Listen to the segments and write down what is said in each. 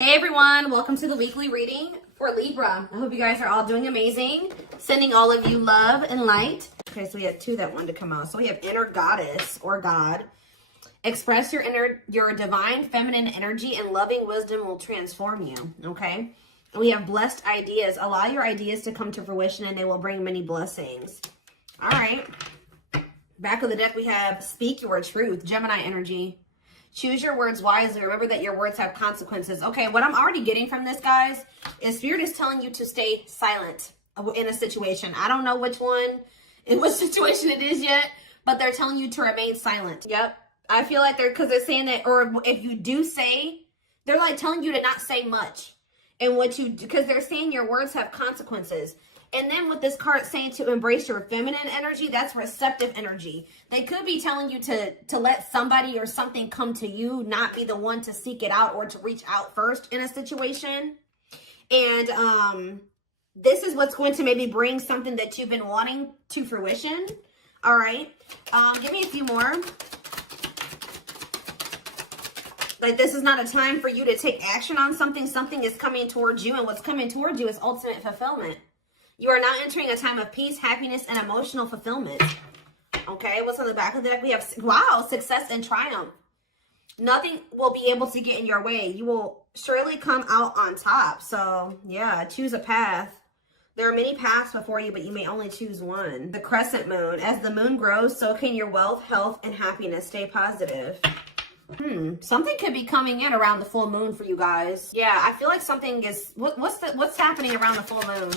Hey everyone, welcome to the weekly reading for Libra. I hope you guys are all doing amazing. Sending all of you love and light. Okay, so we have two that wanted to come out. So we have inner goddess or God. Express your divine feminine energy and loving wisdom will transform you. Okay. And we have blessed ideas. Allow your ideas to come to fruition and they will bring many blessings. All right. Back of the deck we have speak your truth. Gemini energy. Choose your words wisely. Remember that your words have consequences. Okay, what I'm already getting from this, guys, is Spirit is telling you to stay silent in a situation. I don't know which one, in what situation it is yet, but they're telling you to remain silent. Yep. I feel like because they're saying that, or if you do say, they're like telling you to not say much. And because they're saying your words have consequences. And then with this card saying to embrace your feminine energy, that's receptive energy. They could be telling you to let somebody or something come to you, not be the one to seek it out or to reach out first in a situation. And this is what's going to maybe bring something that you've been wanting to fruition. All right. Give me a few more. Like, this is not a time for you to take action on something. Something is coming towards you, and what's coming towards you is ultimate fulfillment. You are now entering a time of peace, happiness, and emotional fulfillment. Okay, what's on the back of the deck? We have, wow, success and triumph. Nothing will be able to get in your way. You will surely come out on top. So, yeah, choose a path. There are many paths before you, but you may only choose one. The crescent moon. As the moon grows, so can your wealth, health, and happiness. Stay positive. Something could be coming in around the full moon for you guys. Yeah, I feel like something is, what's happening around the full moon?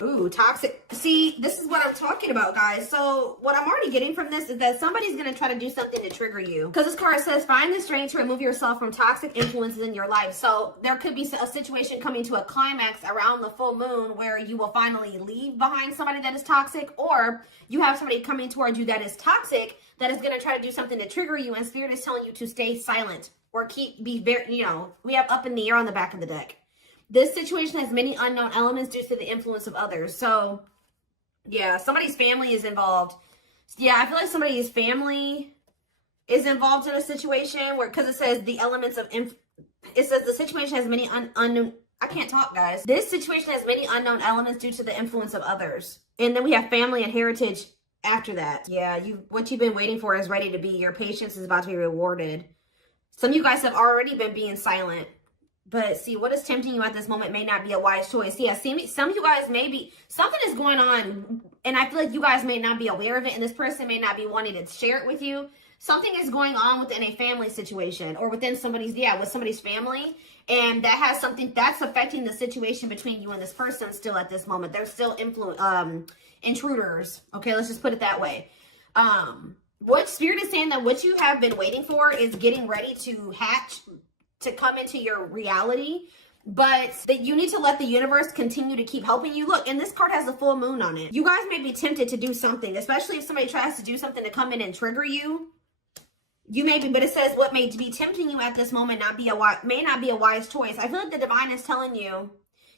Ooh, toxic. See, this is what I'm talking about, guys. So what I'm already getting from this is that somebody's going to try to do something to trigger you. Because this card says, find the strength to remove yourself from toxic influences in your life. So there could be a situation coming to a climax around the full moon where you will finally leave behind somebody that is toxic, or you have somebody coming towards you that is toxic that is going to try to do something to trigger you, and Spirit is telling you to stay silent or be very, we have up in the air on the back of the deck. This situation has many unknown elements due to the influence of others. So, yeah, somebody's family is involved. Yeah, I feel like somebody's family is involved in a situation where, because it says the elements of, it says the situation has many unknown, I can't talk, guys. This situation has many unknown elements due to the influence of others. And then we have family and heritage after that. Yeah, what you've been waiting for is ready to be. Your patience is about to be rewarded. Some of you guys have already been being silent. But see, what is tempting you at this moment may not be a wise choice. Yeah, see, some of you guys something is going on, and I feel like you guys may not be aware of it, and this person may not be wanting to share it with you. Something is going on within a family situation, or within with somebody's family, and that has something that's affecting the situation between you and this person still at this moment. They're still intruders. Okay, let's just put it that way. What Spirit is saying that what you have been waiting for is getting ready to hatch, to come into your reality, but that you need to let the universe continue to keep helping you. Look, and this card has a full moon on it. You guys may be tempted to do something, especially if somebody tries to do something to come in and trigger you. You may be, but it says what may be tempting you at this moment may not be a wise choice. I feel like the divine is telling you,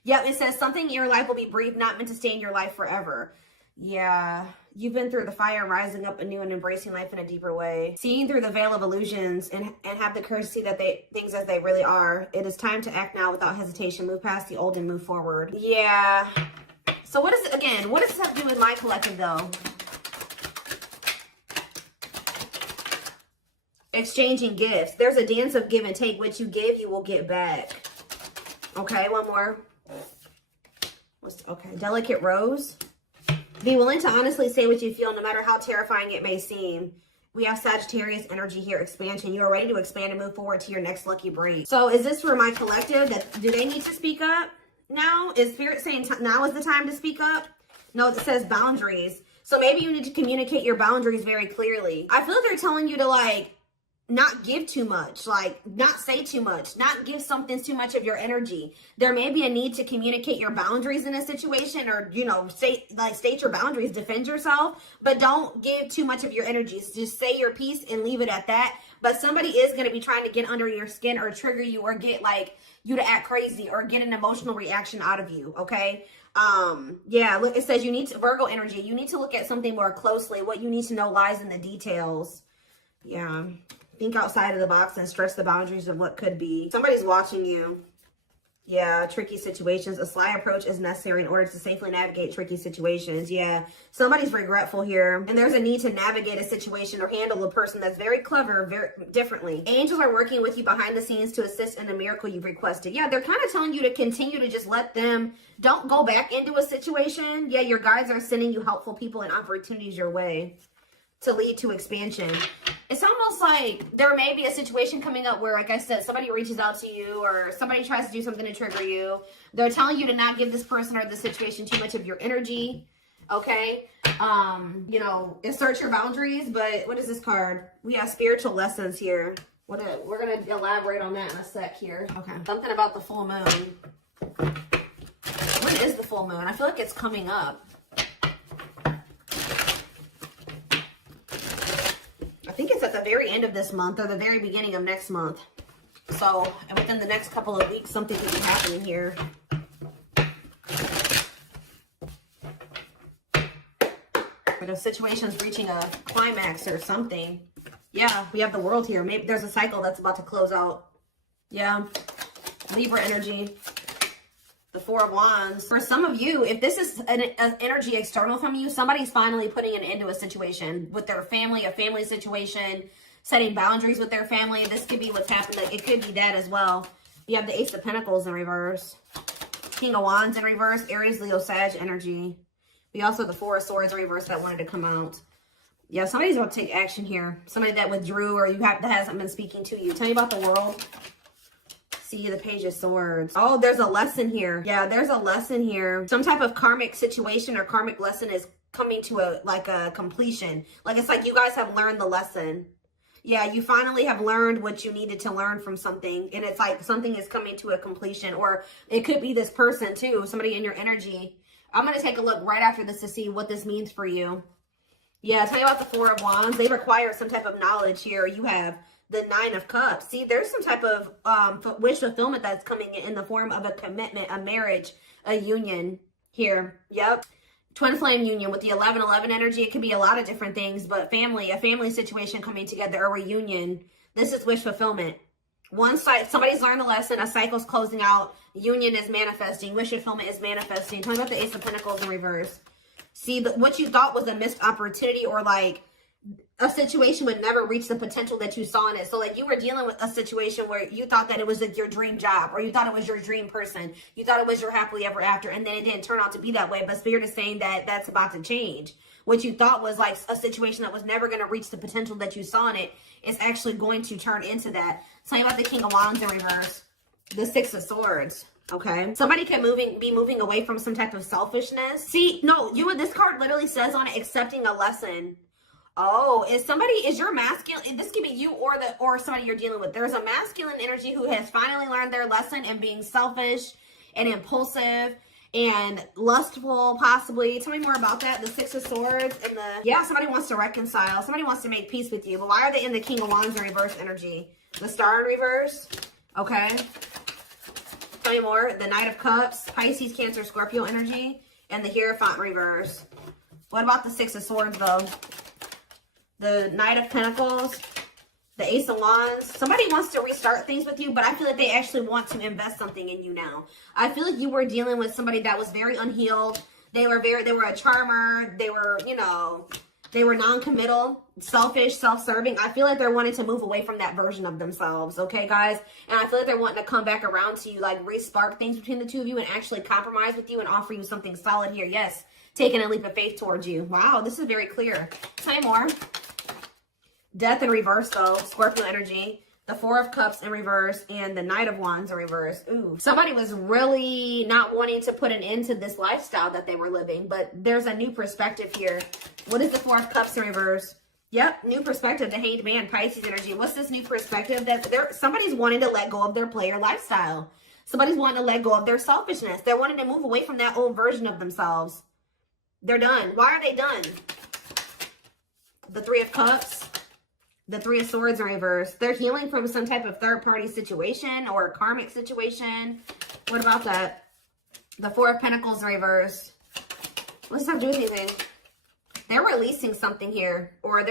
yep, it says something in your life will be brief, not meant to stay in your life forever. Yeah, you've been through the fire, rising up anew and embracing life in a deeper way. Seeing through the veil of illusions and have the courage to see that things as they really are. It is time to act now without hesitation. Move past the old and move forward. Yeah. So what does this have to do with my collective, though? Exchanging gifts. There's a dance of give and take. What you give, you will get back. Okay, one more. Okay, delicate rose. Be willing to honestly say what you feel, no matter how terrifying it may seem. We have Sagittarius energy here, expansion. You are ready to expand and move forward to your next lucky break. So is this for my collective? Do they need to speak up now? Is Spirit saying now is the time to speak up? No, it says boundaries. So maybe you need to communicate your boundaries very clearly. I feel like they're telling you to not give too much, not say too much, not give something too much of your energy. There may be a need to communicate your boundaries in a situation, or, state your boundaries, defend yourself, but don't give too much of your energy. Just say your piece and leave it at that. But somebody is going to be trying to get under your skin or trigger you or get you to act crazy or get an emotional reaction out of you. Okay. Yeah, look, it says Virgo energy, you need to look at something more closely. What you need to know lies in the details. Yeah. Think outside of the box and stretch the boundaries of what could be. Somebody's watching you. Yeah, tricky situations. A sly approach is necessary in order to safely navigate tricky situations. Yeah, somebody's regretful here. And there's a need to navigate a situation or handle a person that's very clever, very differently. Angels are working with you behind the scenes to assist in the miracle you've requested. Yeah, they're kind of telling you to continue to just let them, don't go back into a situation. Yeah, your guides are sending you helpful people and opportunities your way to lead to expansion. It's almost like there may be a situation coming up where, like I said, somebody reaches out to you or somebody tries to do something to trigger you. They're telling you to not give this person or this situation too much of your energy. Okay. You know, assert your boundaries. But what is this card? We have spiritual lessons here. We're going to elaborate on that in a sec here. Okay. Something about the full moon. When is the full moon? I feel like it's coming up. I think it's at the very end of this month or the very beginning of next month. So within the next couple of weeks, something could be happening here. But the situation's reaching a climax or something. Yeah, we have the world here. Maybe there's a cycle that's about to close out. Yeah. Libra energy. The Four of Wands. For some of you, if this is an energy external from you, somebody's finally putting an end to a situation with their family, a family situation, setting boundaries with their family. This could be what's happening. It could be that as well. You have the Ace of Pentacles in reverse. King of Wands in reverse. Aries, Leo, Sag energy. We also have the Four of Swords in reverse that wanted to come out. Yeah, somebody's about to take action here. Somebody that withdrew or that hasn't been speaking to you. Tell me about the world. See the Page of Swords. Oh, there's a lesson here. Yeah, there's a lesson here. Some type of karmic situation or karmic lesson is coming to a completion. Like it's like you guys have learned the lesson. Yeah, you finally have learned what you needed to learn from something. And it's like something is coming to a completion. Or it could be this person too. Somebody in your energy. I'm going to take a look right after this to see what this means for you. Yeah, tell you about the Four of Wands. They require some type of knowledge here. You have the Nine of Cups. See, there's some type of wish fulfillment that's coming in the form of a commitment, a marriage, a union here. Yep. Twin flame union with the 11-11 energy. It could be a lot of different things, but family, a family situation coming together, a reunion. This is wish fulfillment. One side, somebody's learned the lesson. A cycle's closing out. Union is manifesting. Wish fulfillment is manifesting. Talking about the Ace of Pentacles in reverse. See, what you thought was a missed opportunity or like a situation would never reach the potential that you saw in it. So like you were dealing with a situation where you thought that it was like your dream job or you thought it was your dream person. You thought it was your happily ever after and then it didn't turn out to be that way. But Spirit is saying that that's about to change. What you thought was like a situation that was never going to reach the potential that you saw in it is actually going to turn into that. Tell you about the King of Wands in reverse. The Six of Swords. Okay. Somebody can be moving away from some type of selfishness. See, no, this card literally says on it, accepting a lesson. Oh, is your masculine, this could be you or somebody you're dealing with. There's a masculine energy who has finally learned their lesson in being selfish and impulsive and lustful, possibly. Tell me more about that. The Six of Swords and somebody wants to reconcile. Somebody wants to make peace with you. But why are they in the King of Wands in reverse energy? The Star in reverse. Okay. Tell me more. The Knight of Cups, Pisces, Cancer, Scorpio energy, and the Hierophant in reverse. What about the Six of Swords though? The Knight of Pentacles, the Ace of Wands. Somebody wants to restart things with you, but I feel like they actually want to invest something in you now. I feel like you were dealing with somebody that was very unhealed. They were a charmer. They were, they were non-committal, selfish, self-serving. I feel like they're wanting to move away from that version of themselves, okay, guys? And I feel like they're wanting to come back around to you, like re-spark things between the two of you and actually compromise with you and offer you something solid here. Yes, taking a leap of faith towards you. Wow, this is very clear. Tell me more. Death in reverse, though. Scorpio energy. The Four of Cups in reverse. And the Knight of Wands in reverse. Ooh. Somebody was really not wanting to put an end to this lifestyle that they were living. But there's a new perspective here. What is the Four of Cups in reverse? Yep. New perspective. The Hanged Man. Pisces energy. What's this new perspective? That somebody's wanting to let go of their player lifestyle. Somebody's wanting to let go of their selfishness. They're wanting to move away from that old version of themselves. They're done. Why are they done? The Three of Cups. The Three of Swords in reverse. They're healing from some type of third-party situation or a karmic situation. What about that? The Four of Pentacles in reverse. What does that have to do with anything? They're releasing something here. Or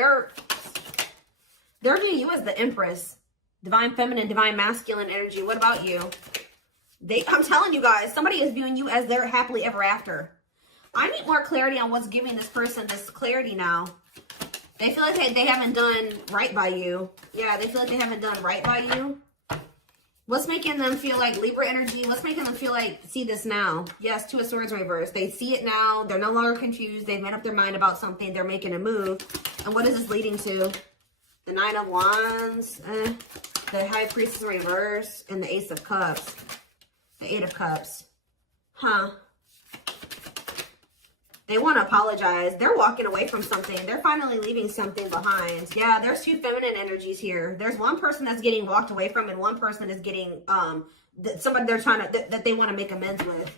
They're viewing you as the Empress. Divine feminine, divine masculine energy. What about you? I'm telling you guys, somebody is viewing you as their happily ever after. I need more clarity on what's giving this person this clarity now. They feel like they haven't done right by you. Yeah, they feel like they haven't done right by you. What's making them feel like Libra energy? What's making them feel like, see this now? Yes, Two of Swords reverse. They see it now. They're no longer confused. They've made up their mind about something. They're making a move. And what is this leading to? The Nine of Wands, the High Priestess reverse, and the Ace of Cups. The Eight of Cups. Huh. They want to apologize. They're walking away from something. They're finally leaving something behind. Yeah, there's two feminine energies here. There's one person that's getting walked away from, and one person is getting somebody they're trying to that they want to make amends with.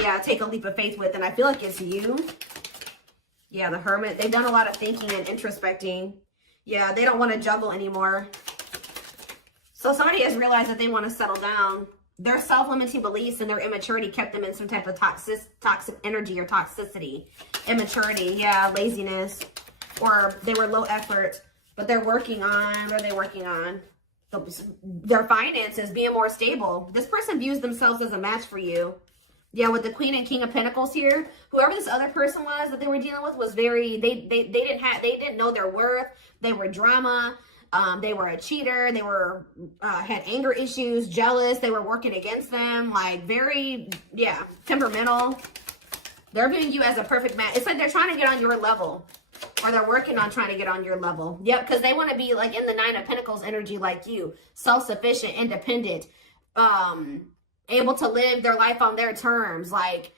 Yeah, take a leap of faith with, and I feel like it's you. Yeah, the Hermit. They've done a lot of thinking and introspecting. Yeah, they don't want to juggle anymore. So somebody has realized that they want to settle down. Their self-limiting beliefs and their immaturity kept them in some type of toxic energy or toxicity. Immaturity, yeah, laziness. Or they were low effort, but they're working on, what are they working on? Their finances, being more stable. This person views themselves as a match for you. Yeah, with the Queen and King of Pentacles here, whoever this other person was that they were dealing with was very, they didn't know their worth. They were drama. They were a cheater. They were, had anger issues, jealous. They were working against them. Like very, yeah, temperamental. They're viewing you as a perfect match. It's like they're trying to get on your level, or they're working on trying to get on your level. Yep, because they want to be like in the Nine of Pentacles energy like you. Self-sufficient, independent, able to live their life on their terms, like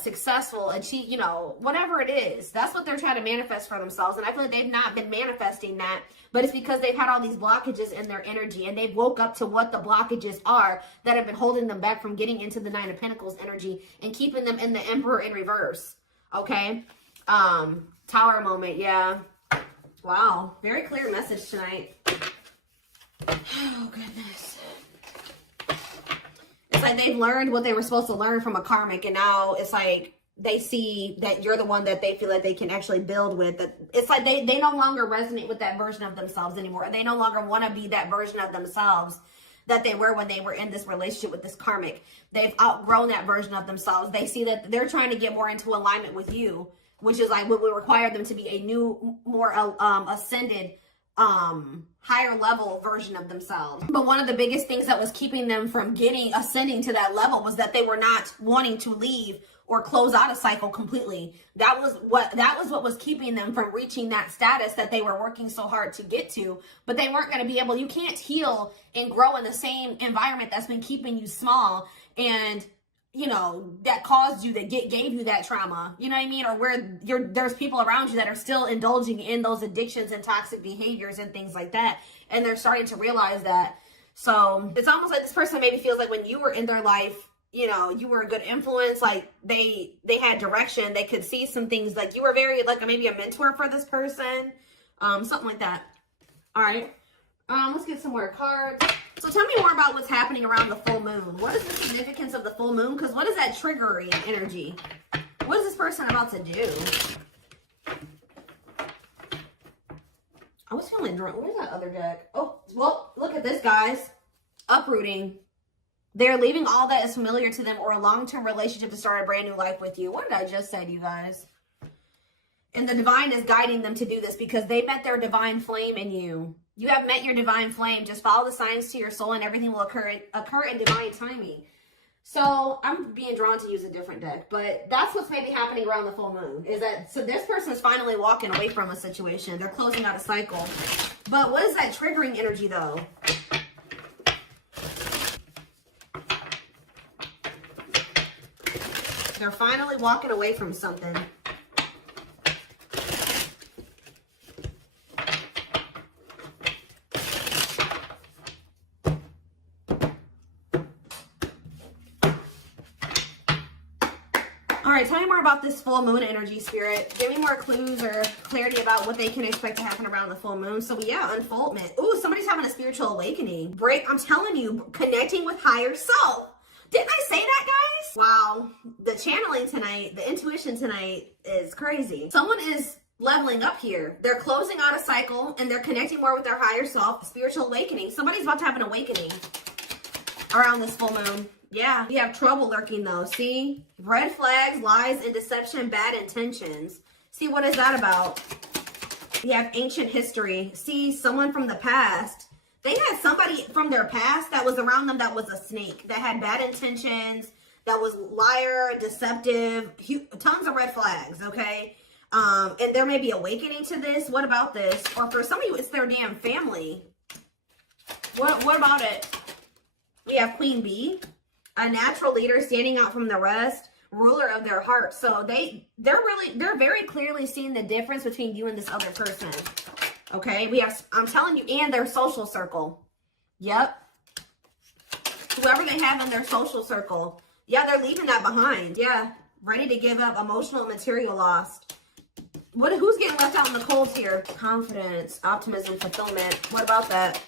successful, achieve, you know, whatever it is. That's what they're trying to manifest for themselves. And I feel like they've not been manifesting that, but it's because they've had all these blockages in their energy, and they've woke up to what the blockages are that have been holding them back from getting into the Nine of Pentacles energy and keeping them in the Emperor in reverse. Okay. Tower moment. Yeah. Wow. Very clear message tonight. Oh, goodness. It's like they've learned what they were supposed to learn from a karmic, and now it's like they see that you're the one that they feel like they can actually build with. That it's like they no longer resonate with that version of themselves anymore. They no longer want to be that version of themselves that they were when they were in this relationship with this karmic. They've outgrown that version of themselves. They see that they're trying to get more into alignment with you, which is like what would require them to be a new, more ascended, higher level version of themselves. But one of the biggest things that was keeping them from ascending to that level was that they were not wanting to leave or close out a cycle completely. That was what was keeping them from reaching that status that they were working so hard to get to. But they weren't going to be able. You can't heal and grow in the same environment that's been keeping you small, and you know, that caused you, that gave you that trauma, you know what I mean? Or where there's people around you that are still indulging in those addictions and toxic behaviors and things like that. And they're starting to realize that. So it's almost like this person maybe feels like when you were in their life, you know, you were a good influence, like they had direction, they could see some things, like you were very, like maybe a mentor for this person, something like that. All right. Let's get some more cards. So tell me more about what's happening around the full moon. What is the significance of the full moon? Because what is that triggering energy? What is this person about to do? I was feeling drunk. Where's that other deck? Oh, well, look at this, guys. Uprooting. They're leaving all that is familiar to them or a long-term relationship to start a brand new life with you. What did I just say to you guys? And the divine is guiding them to do this because they met their divine flame in you. You have met your divine flame. Just follow the signs to your soul and everything will occur in divine timing. So I'm being drawn to use a different deck, but that's what's maybe happening around the full moon is that, so this person is finally walking away from a situation. They're closing out a cycle. But what is that triggering energy though? They're finally walking away from something. All right, tell me more about this full moon energy, Spirit. Give me more clues or clarity about what they can expect to happen around the full moon. So yeah, unfoldment. Ooh, somebody's having a spiritual awakening. I'm telling you, connecting with higher self. Didn't I say that, guys? Wow, the channeling tonight, the intuition tonight is crazy. Someone is leveling up here. They're closing out a cycle and they're connecting more with their higher self, spiritual awakening. Somebody's about to have an awakening around this full moon. Yeah, we have trouble lurking though. See? Red flags, lies, and deception, bad intentions. See, what is that about? We have ancient history. See, someone from the past. They had somebody from their past that was around them that was a snake, that had bad intentions, that was liar, deceptive, tons of red flags, okay? And there may be awakening to this. What about this? Or for some of you, it's their damn family. What about it? We have Queen Bee, a natural leader standing out from the rest, ruler of their heart. So they're very clearly seeing the difference between you and this other person. Okay, we have, I'm telling you, and their social circle. Yep. Whoever they have in their social circle. Yeah, they're leaving that behind. Yeah, ready to give up, emotional and material loss. Who's getting left out in the cold here? Confidence, optimism, fulfillment. What about that?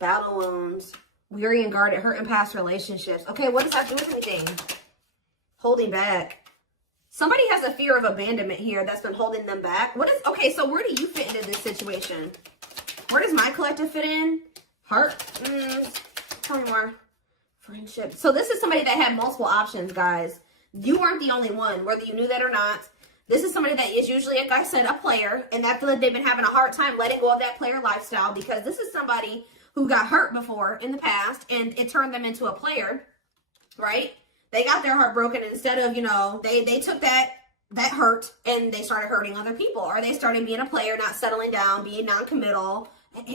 Battle wounds, weary and guarded, hurt in past relationships. Okay, what does that do with anything? Holding back. Somebody has a fear of abandonment here that's been holding them back. Okay, so where do you fit into this situation? Where does my collective fit in? Heart? Tell me more. Friendship. So this is somebody that had multiple options, guys. You weren't the only one, whether you knew that or not. This is somebody that is usually, like I said, a player, and that they've been having a hard time letting go of that player lifestyle, because this is somebody who got hurt before in the past, and it turned them into a player, right? They got their heart broken. Instead of, they took that hurt and they started hurting other people, or they started being a player, not settling down, being non-committal,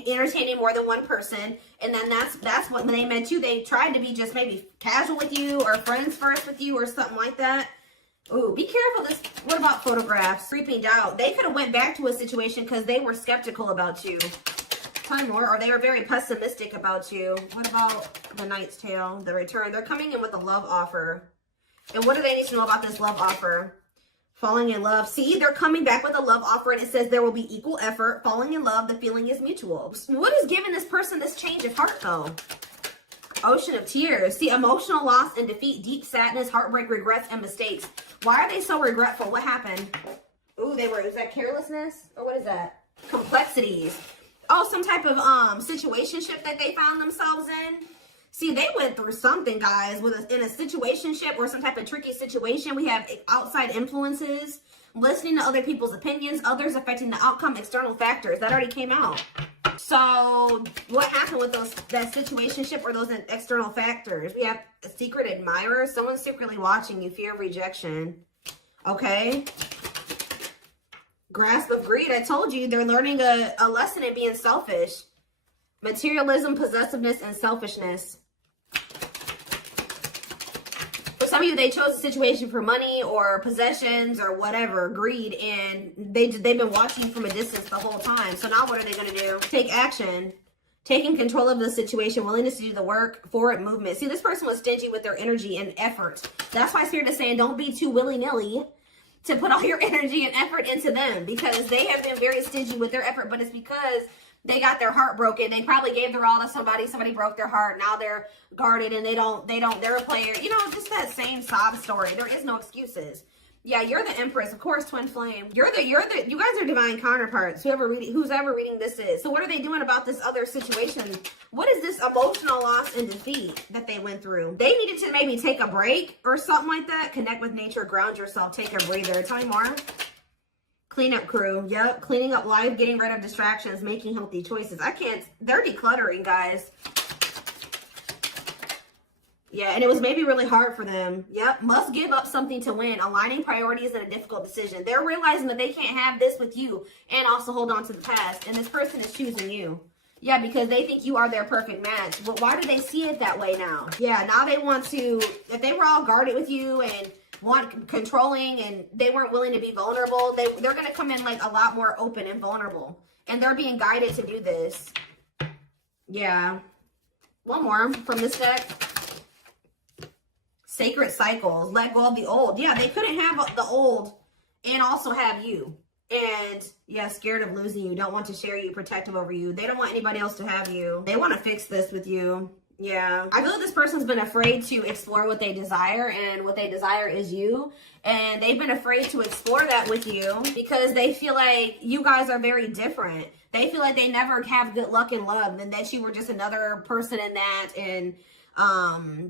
entertaining more than one person. And then that's what, when they met you, they tried to be just maybe casual with you or friends first with you or something like that. Ooh, be careful. What about photographs? Creeping doubt. They could have went back to a situation because they were skeptical about you. Tell me more. Or they were very pessimistic about you. What about the Knight's Tale, the return? They're coming in with a love offer. And what do they need to know about this love offer? Falling in love. See, they're coming back with a love offer, and it says there will be equal effort. Falling in love, the feeling is mutual. What is giving this person this change of heart, though? Ocean of tears. See, emotional loss and defeat, deep sadness, heartbreak, regrets, and mistakes. Why are they so regretful? What happened? Ooh, is that carelessness? Or what is that? Complexities. Oh, some type of situationship that they found themselves in. See, they went through something, guys, in a situationship or some type of tricky situation. We have outside influences, listening to other people's opinions, others affecting the outcome, external factors. That already came out. So what happened with that situationship or those external factors? We have a secret admirer, someone secretly watching you, fear of rejection. Okay. Grasp of greed. I told you they're learning a lesson in being selfish. Materialism, possessiveness, and selfishness. For some of you, they chose a situation for money or possessions or whatever, greed, and they've been watching you from a distance the whole time. So now what are they going to do? Take action. Taking control of the situation, willingness to do the work, forward movement. See, this person was stingy with their energy and effort. That's why Spirit is saying don't be too willy-nilly to put all your energy and effort into them, because they have been very stingy with their effort, but it's because they got their heart broken. They probably gave their all to somebody. Somebody broke their heart. Now they're guarded and they're a player. Just that same sob story. There is no excuses. Yeah, you're the Empress, of course, twin flame. You guys are divine counterparts. Who's ever reading this is. So what are they doing about this other situation? What is this emotional loss and defeat that they went through? They needed to maybe take a break or something like that. Connect with nature, ground yourself, take a breather. Tell me more. Cleanup crew. Yep. Cleaning up life, getting rid of distractions, making healthy choices. They're decluttering, guys. Yeah, and it was maybe really hard for them. Yep. Must give up something to win. Aligning priorities in a difficult decision. They're realizing that they can't have this with you and also hold on to the past. And this person is choosing you. Yeah, because they think you are their perfect match. But why do they see it that way now? Yeah, now they want to, if they were all guarded with you and controlling and they weren't willing to be vulnerable, they're going to come in like a lot more open and vulnerable. And they're being guided to do this. Yeah. One more from this deck. Sacred cycles. Let go of the old. Yeah, they couldn't have the old and also have you. And yeah, scared of losing you. Don't want to share you, protective over you. They don't want anybody else to have you. They want to fix this with you. Yeah. I feel like this person's been afraid to explore what they desire, and what they desire is you. And they've been afraid to explore that with you because they feel like you guys are very different. They feel like they never have good luck in love, and that you were just another person in that. And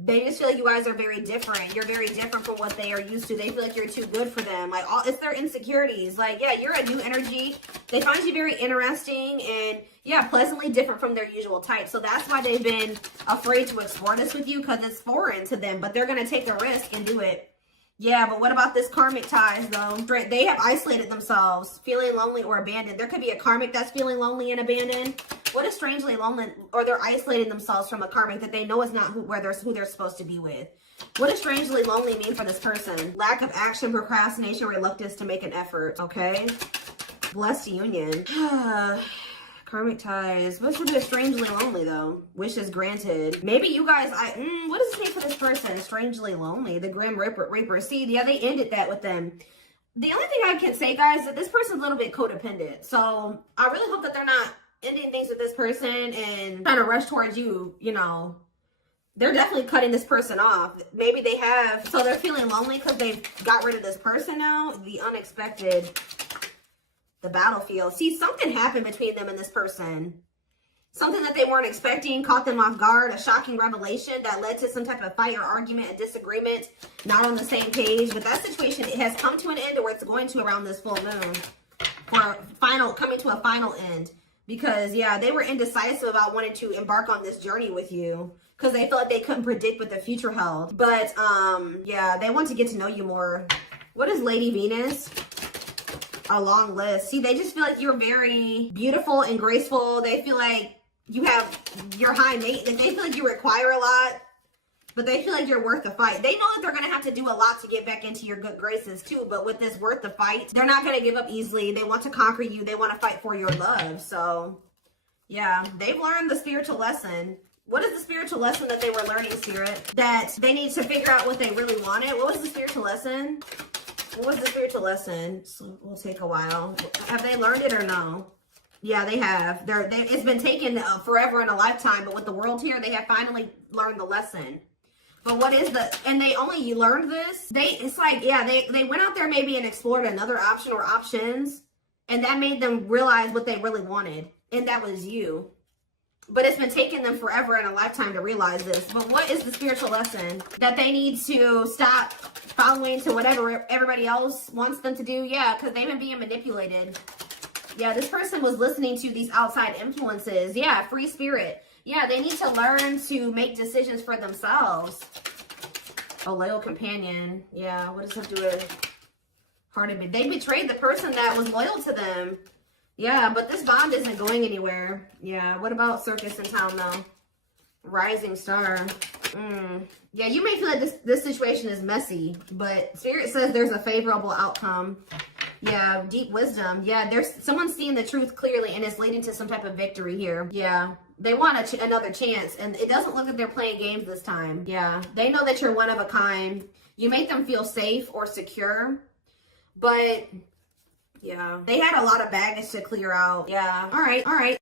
they just feel like you guys are very different. You're very different from what they are used to. They feel like you're too good for them. Like, it's their insecurities. Like, yeah, you're a new energy. They find you very interesting and, yeah, pleasantly different from their usual type. So that's why they've been afraid to explore this with you, because it's foreign to them. But they're going to take the risk and do it. Yeah, but what about this karmic ties, though? They have isolated themselves, feeling lonely or abandoned. There could be a karmic that's feeling lonely and abandoned. What is strangely lonely? Or they're isolating themselves from a karmic that they know is not who they're supposed to be with. What does strangely lonely mean for this person? Lack of action, procrastination, reluctance to make an effort. Okay. Blessed union. Karmic ties. What's with this strangely lonely, though? Wishes granted. Maybe you guys, what does this mean for this person? Strangely lonely. The Grim Reaper. See, yeah, they ended that with them. The only thing I can say, guys, is that this person's a little bit codependent. So I really hope that they're not ending things with this person and trying to rush towards you, you know. They're definitely cutting this person off. Maybe they have. So they're feeling lonely because they've got rid of this person now. The unexpected. The battlefield. See, something happened between them and this person. Something that they weren't expecting caught them off guard. A shocking revelation that led to some type of fight or argument, a disagreement, not on the same page. But that situation, it has come to an end, or it's going to around this full moon. For coming to a final end. Because, yeah, they were indecisive about wanting to embark on this journey with you. Because they felt like they couldn't predict what the future held. But, yeah, they want to get to know you more. What is Lady Venus? A long list. See, they just feel like you're very beautiful and graceful. They feel like you're high maintenance. They feel like you require a lot, but they feel like you're worth the fight. They know that they're going to have to do a lot to get back into your good graces too, but with this worth the fight, they're not going to give up easily. They want to conquer you. They want to fight for your love. So, yeah, they've learned the spiritual lesson. What is the spiritual lesson that they were learning, Spirit? That they need to figure out what they really wanted. What was the spiritual lesson? What was the spiritual lesson? So it will take a while. Have they learned it or no? Yeah, they have. It's been taken forever and a lifetime, but with the world here, they have finally learned the lesson. But what is and they only learned this? It's like, yeah, they went out there maybe and explored another option or options, and that made them realize what they really wanted, and that was you. But it's been taking them forever and a lifetime to realize this. But what is the spiritual lesson? That they need to stop following to whatever everybody else wants them to do? Yeah, because they've been being manipulated. Yeah, this person was listening to these outside influences. Yeah, free spirit. Yeah, they need to learn to make decisions for themselves. A loyal companion. Yeah, what does that do with hearted? They betrayed the person that was loyal to them. Yeah, but this bond isn't going anywhere. Yeah, what about circus in town, though? Rising star. Yeah, you may feel like this situation is messy, but Spirit says there's a favorable outcome. Yeah, deep wisdom. Yeah, there's someone seeing the truth clearly, and it's leading to some type of victory here. Yeah, they want another chance, and it doesn't look like they're playing games this time. Yeah, they know that you're one of a kind. You make them feel safe or secure, but... yeah, they had a lot of baggage to clear out. Yeah. All right.